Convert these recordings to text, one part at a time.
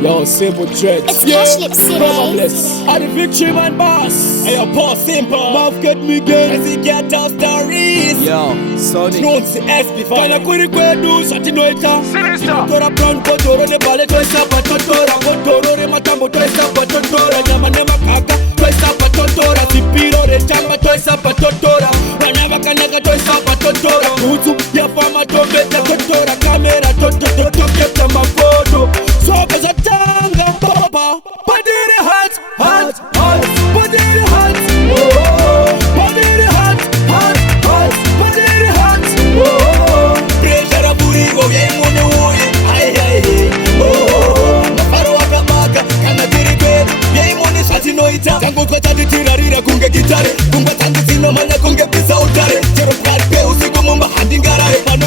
Yo, simple dreads. It's Cash Lip City. Problemless. I'm the victory man boss. Hey, yo, Paul Simple. Mouth get me again. As he get out stories. Yo, Sonic. Don't see SP Kana kuri kwedu sati noita. Tora brown kotoro ne bale toisa patotora. Kotoro re matambo toisa patotora. Nyama ne makaka toisa patotora. Sipiro re chamba toisa patotora. Wanava kanaka toisa patotora. Kutu ya fama tombeta kotora. Kamera toto kepta mafoto. Sopa za tanga baba. Padiri hot. Padiri hot. Padiri hot. Padiri hot. Pressure burigo bien mune uye. Ay. Maparo wakamaga. Kana dirigwedu. Bien mune shati noita. Tango kwa tadi tirarira kunge gitare. Kumba tangi zino mana kunge pisa utare. Chero kari pe usiku mumba handi ngarare. Pano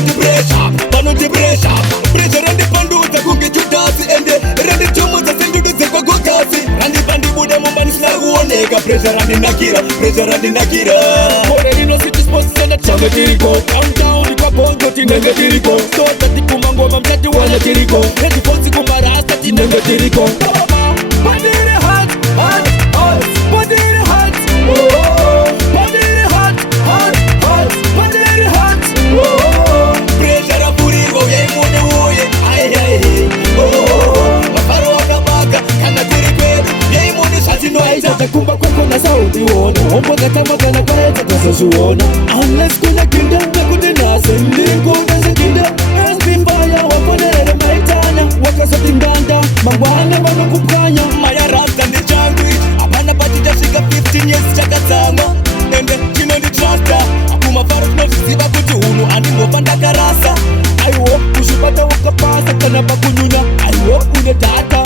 di pressure. Pressure rendi panduta kunge jutasi ende. Rendi chumu za sendudu zekwa gokasi. Randi pandi bude mumba nislagu onega. Pressure randi nakira. Kore rino city sports senda changa tiriko. Downtown ikwa bongo tinenge tiriko. Sota tikuma ngoma mtati wala tiriko. Rendi fonsi kumarasta tinenge tiriko. Padiri hot. Padiri hot. Padiri hot. Padiri hot. Pressure burigo bien mune uye. Ay. Maparo wakamaga. Kana dirigwedu. Bien mune shati noita. Takumba kwako na sauti wona. Ombo katama kana kaeta tasosuona. Unless kuna kinda na kutena sendiko nese kinda. SB fire waponere maitana. Wakasoti nganda. Mangwana wano kupkanya. Maya rasta ndi changwi. Apana patita shika 15 years chakatama. Ende chino ndi trasta. Akuma faru kunotisiba kuti hunu andingopanda karasa. Aiwo kushipata wakapasa kana bakunyunya. Aiwo une tata.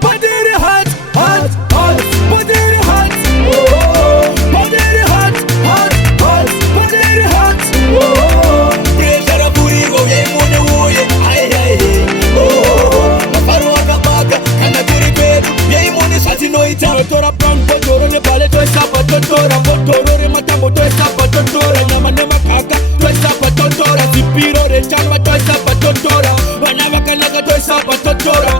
Padiri hot. Padiri hot. Padiri hot. Padiri hot. Pressure burigo bien mune uye. Ay. Maparo wakamaga. Kana dirigwedu. Bien mune shati noita. Tora brown kotoro ne bale toisa patotora. Kotoro re matambo toisa patotora. Nyama ne makaka toisa patotora. Sipiro re chamba toisa patotora. Wanava kanaka toisa patotora.